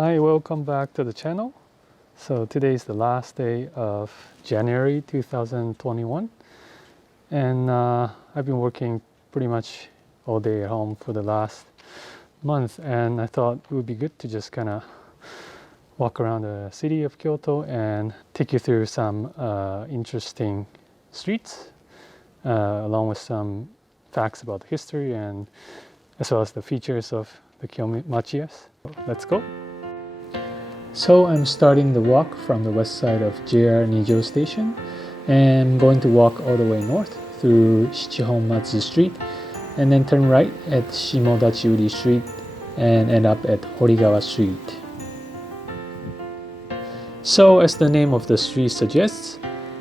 Hi, welcome back to the channel. So today is the last day of January 2021 and I've been working pretty much all day at home for the last month, and I thought it would be good to just kind of walk around the city of Kyoto and take you through some interesting streets along with some facts about the history and as well as the features of the Kyo-machiyas. Let's go. So I'm starting the walk from the west side of JR Nijo Station and I'm going to walk all the way north through Shichihonmatsu Street and then turn right at Shimodachiuri Street and end up at Horigawa Street. So as the name of the street suggests,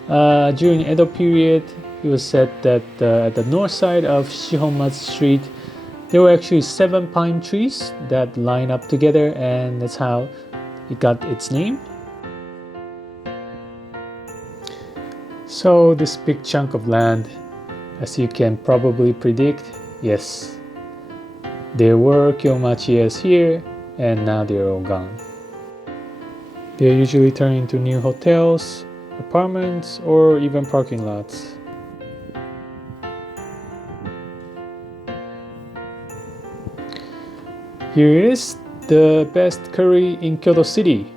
during Edo period it was said that at the north side of Shichihonmatsu Street there were actually 7 pine trees that line up together, and that's how it got its name. So this big chunk of land, as you can probably predict, yes, there were Kyo-machiyas here and now they're all gone. They're usually turned into new hotels, apartments, or even parking lots. Here is the best curry in Kyoto City,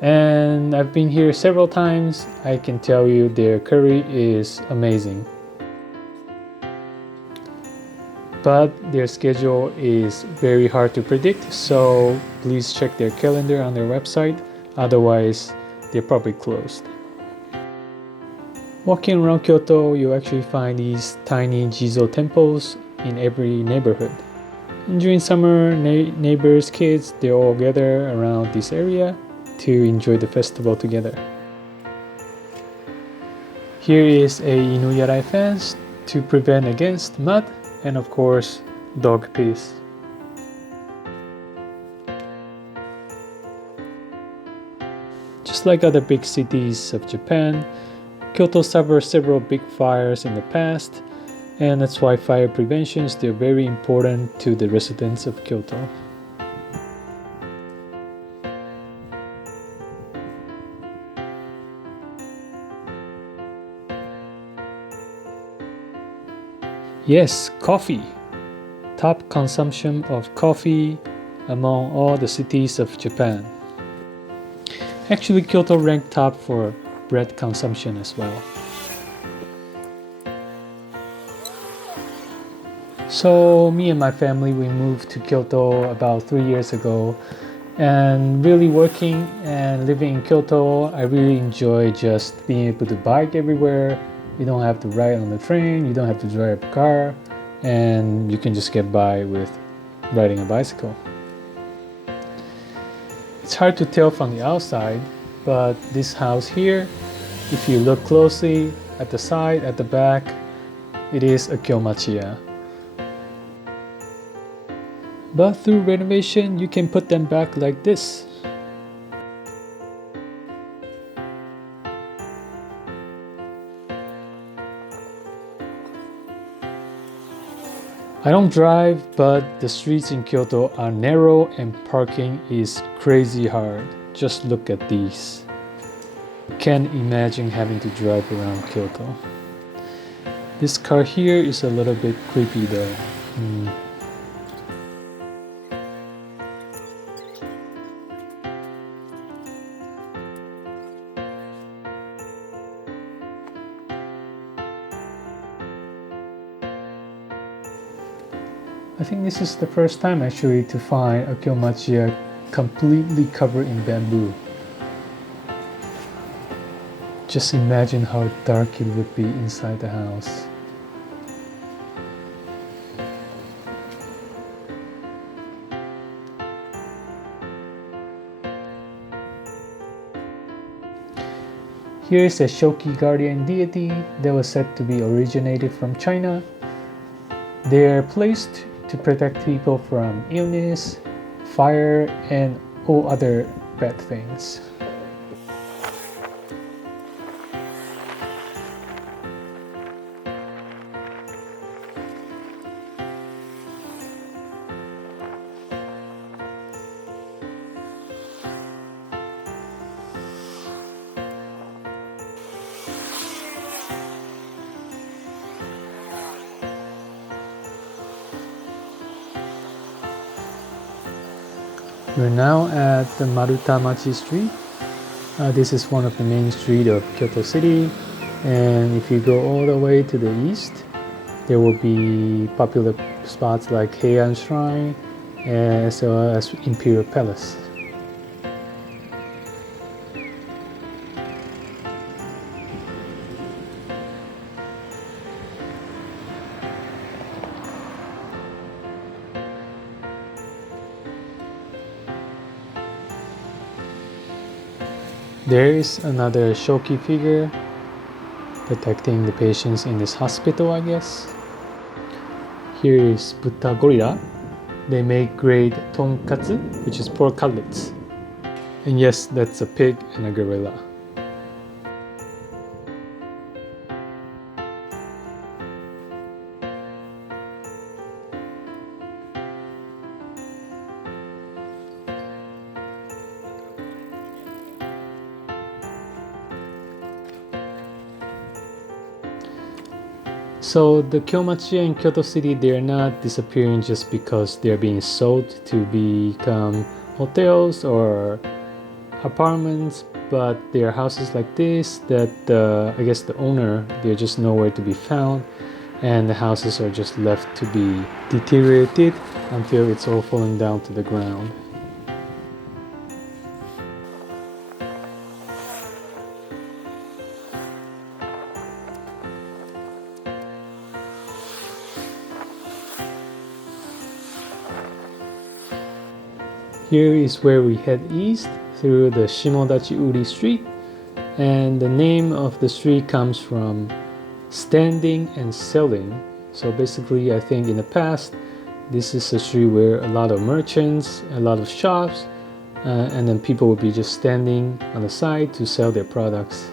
and I've been here several times. I can tell you their curry is amazing, but their schedule is very hard to predict, so please check their calendar on their website, otherwise they're probably closed. Walking around Kyoto, you actually find these tiny Jizo temples in every neighborhood. And during summer, neighbors, kids, they all gather around this area to enjoy the festival together. Here is a Inuyarai fence to prevent against mud and of course dog piss. Just like other big cities of Japan, Kyoto suffered several big fires in the past, and that's why fire prevention is still very important to the residents of Kyoto. Yes, coffee. Top consumption of coffee among all the cities of Japan. Actually, Kyoto ranked top for bread consumption as well. So me and my family, we moved to Kyoto about 3 years ago, and really working and living in Kyoto, I really enjoy just being able to bike everywhere. You don't have to ride on the train, you don't have to drive a car, and you can just get by with riding a bicycle. It's hard to tell from the outside, but this house here, if you look closely at the side, at the back, it is a kyomachiya. But through renovation, you can put them back like this. I don't drive, but the streets in Kyoto are narrow and parking is crazy hard. Just look at these. I can't imagine having to drive around Kyoto. This car here is a little bit creepy though. I think this is the first time actually to find a kyomachiya completely covered in bamboo. Just imagine how dark it would be inside the house. Here is a Shoki guardian deity that was said to be originated from China. They are placed to protect people from illness, fire, and all other bad things. We're now at the Marutamachi Street. This is one of the main streets of Kyoto City, and if you go all the way to the east, there will be popular spots like Heian Shrine as well as Imperial Palace. There is another Shoki figure protecting the patients in this hospital, I guess. Here is Buddha Gorilla. They make great tonkatsu, which is pork cutlets. And yes, that's a pig and a gorilla. So the Kyo-machiya in Kyoto City, they're not disappearing just because they're being sold to become hotels or apartments, but they're houses like this that I guess the owner, they're just nowhere to be found, and the houses are just left to be deteriorated until it's all falling down to the ground. Here is where we head east through the Shimodachi-uri Street, and the name of the street comes from standing and selling. So basically, I think in the past, this is a street where a lot of merchants, a lot of shops, and then people would be just standing on the side to sell their products.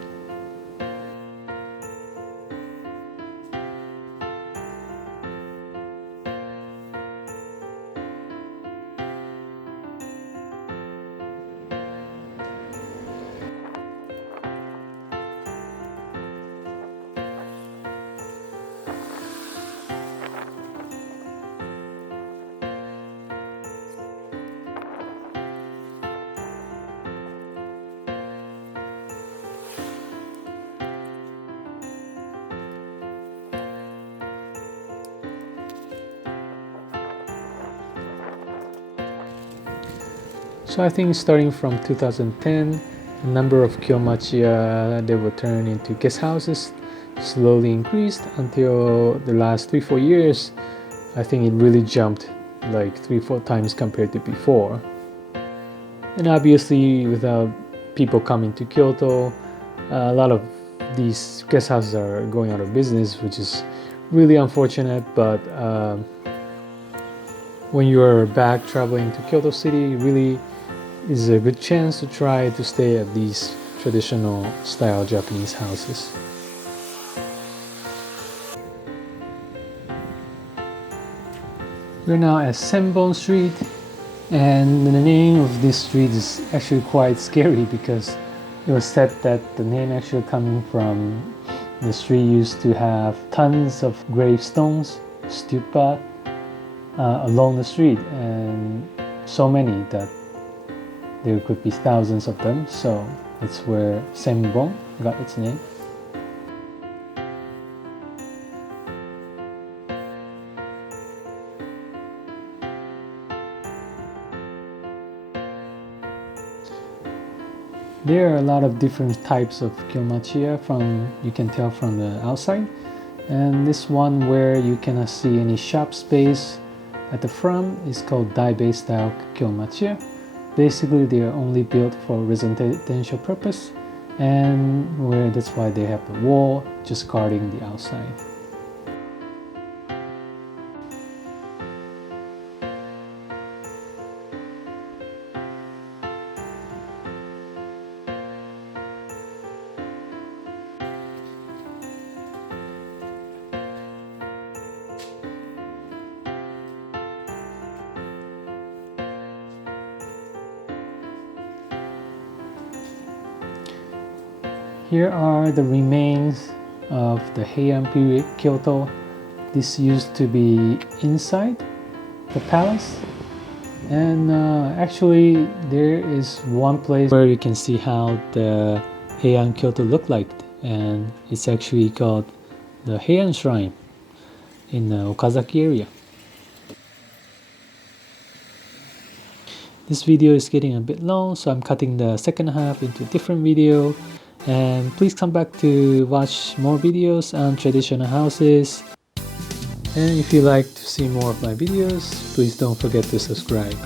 So I think starting from 2010, the number of kyomachiya that will turn into guest houses slowly increased until the last 3-4 years. I think it really jumped like 3-4 times compared to before. And obviously, without people coming to Kyoto, a lot of these guest houses are going out of business, which is really unfortunate. But when you are back traveling to Kyoto City, really is a good chance to try to stay at these traditional style Japanese houses. We're now at Senbon Street, and the name of this street is actually quite scary because it was said that the name actually coming from the street used to have tons of gravestones, stupa, along the street, and so many that there could be thousands of them, so that's where Senbon got its name. There are a lot of different types of kyomachiya you can tell from the outside, and this one where you cannot see any shop space at the front is called dai-bei style kyomachiya. Basically, they are only built for residential purpose, and that's why they have the wall just guarding the outside. Here are the remains of the Heian period Kyoto. This used to be inside the palace, And actually there is one place where you can see how the Heian Kyoto look like, and it's actually called the Heian Shrine in the Okazaki area. This video is getting a bit long, so I'm cutting the second half into a different video. And please come back to watch more videos on traditional houses. And if you like to see more of my videos, please don't forget to subscribe.